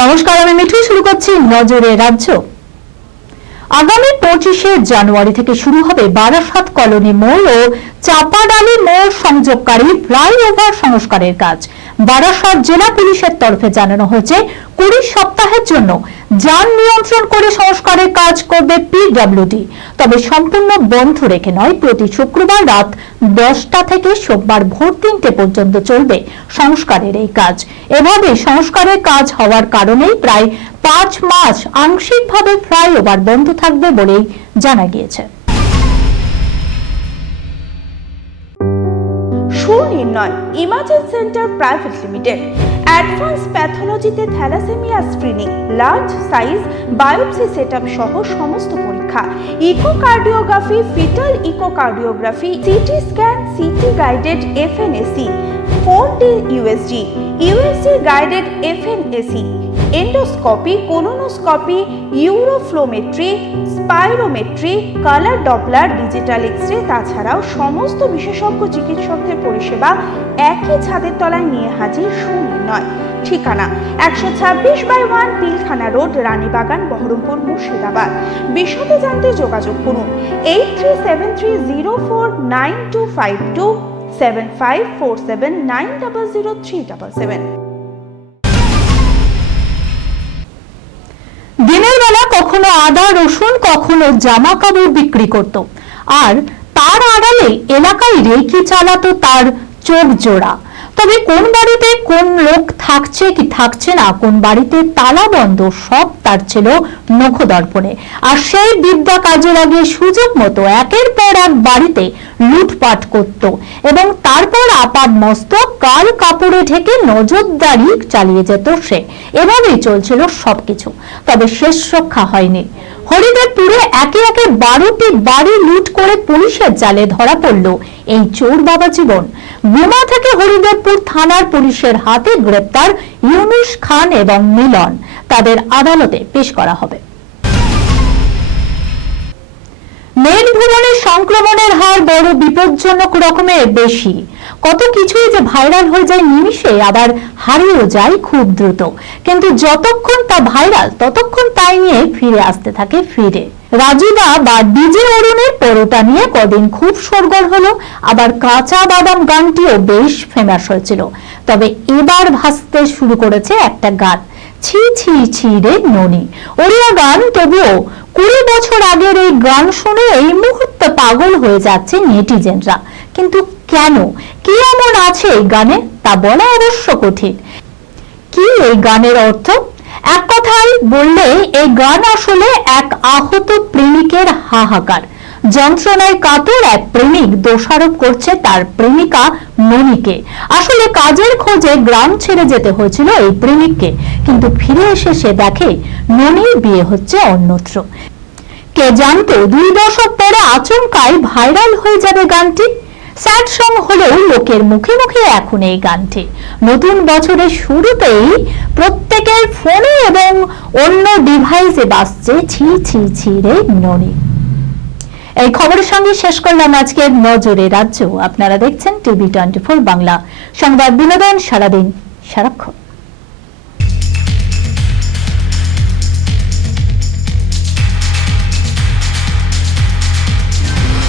নমস্কার, আমি মিঠু। শুরু করছি নজরে রাজ্য। আগামী 25শে জানুয়ারি থেকে শুরু হবে বারাসাত কলোনি মোড় ও চাপাডালি মোড় সংযোগকারী ফ্লাইওভার সংস্কারের কাজ। বারাসাত জেলা পুলিশের তরফে জানানো হয়েছে 20 সপ্তাহের জন্য যান নিয়ন্ত্রণ করে সংস্কারের কাজ করবে পিডব্লিউডি। তবে সম্পূর্ণ বন্ধ রেখে নয়, প্রতি শুক্রবার রাত 10টা থেকে সোমবার ভোর 3টে পর্যন্ত চলবে সংস্কারের এই কাজ। এভাবে সংস্কারের কাজ হওয়ার কারণেই প্রায় 5 মাস আংশিকভাবে ফ্লাইওভার বন্ধ থাকবে বলেই জানা গিয়েছে। Sunirnoy imaging centre private limited advance প্যাথোলজিতে thalassemia screening, large size biopsy setup সহ সমস্ত পরীক্ষা, echocardiography, fetal echocardiography, CT scan, CT guided FNAC, 4D USG, USG guided FNAC, endoscopy, colonoscopy, uroflowmetry, spirometry, colour doppler, digital x-ray, তাছাড়াও সমস্ত বিশেষজ্ঞ চিকিৎসকদের পরিষেবা একই ছাদের তলায় নিয়ে হাজির সুনির্ণয়। ঠিকানা 126/1 পিলখানা রোড, রানীবাগান, বহরমপুর, মুর্শিদাবাদ। বিশদে জানতে যোগাযোগ করুন 8373049252 7547900377। দিনের বেলা কখনো আদা রসুন, কখনো জামা কাপড় বিক্রি করত, আর তার আড়ালে এলাকায় রেকি চালাতো তার চোখ জোড়া। তবে কোন বাড়িতে কোন লোক থাকছে কি থাকছে না, কোন বাড়িতে তালা বন্ধ, সব তার ছিল নখদর্পণে। আর সেই বিদ্যা কাজে লাগিয়ে সুযোগ মতো একের পর এক বাড়িতে লুটপাট করত এবং তারপর আপাদ মস্তক কাল কাপড়ে ঢেকে নজরদারি চালিয়ে যেত সে। এভাবেই চলছিল সবকিছু। তবে শেষ রক্ষা হয়নি। হরিদেবপুরে একে একে 12টি বাড়ি লুট করে পুলিশের জালে ধরা পড়ল এই চোর বাবা জীবন। গুমা থেকে হরিদেবপুর থানার পুলিশের হাতে গ্রেপ্তার ইউনুস খান এবং মিলন। তাদের আদালতে পেশ করা হবে। মেদ ভ্রূণের সংক্রমণের হার বড় বিপজ্জনক রকমের বেশি। কত কিছুই যে ভাইরাল হয়ে যায় নিমিষে, আবার হারিয়েও যায় খুব দ্রুত। কিন্তু যতক্ষণ তা ভাইরাল ততক্ষণ তাই নিয়ে ফিরে আসতে থাকে ফিরে। রাজুদা বা ডিজে অরুণের পরোটা নিয়ে কদিন খুব শোরগোল হলো, আবার কাঁচা বাদাম গানটিও বেশ ফেমাস হয়েছিল। তবে এবার ভাসতে শুরু করেছে একটা গান, ছি ছি ছি রে ননি। ওড়িয়া গান, তবুও 20 বছর আগের এই গান শুনে এই মুহূর্তে পাগল হয়ে যাচ্ছে নেটিজেনরা। কিন্তু কেন, কি এমন আছে এই গানে, তা বলা অবশ্য কঠিন। কি এই গানের অর্থ? এক কথায় বললে এই গান আসলে এক আহত প্রেমিকের হাহাকার। যন্ত্রণায় কাতর এক প্রেমিক দোষারোপ করছে তার প্রেমিকা ননিকে। আসলে কাজের খোঁজে গ্রাম ছেড়ে যেতে হয়েছিল এই প্রেমিককে, কিন্তু ফিরে এসে সে দেখে ননির বিয়ে হচ্ছে অন্যত্র। কে জানতো 2 দশক পরে আচমকাই ভাইরাল হয়ে যাবে গানটি। স্যাড সং হলেও লোকের মুখে মুখে এখন এই গানটি নতুন বছরের শুরুতেই প্রত্যেকের ফোনে এবং অন্য ডিভাইসে বাজছে ছি ছি ছি রে ননি। এই খবরের সঙ্গে শেষ করলাম আজকের নজরে রাজ্য। আপনারা দেখছেন টিভি 24 বাংলা, সংবাদ বিনোদন সারাদিন সারাক্ষণ।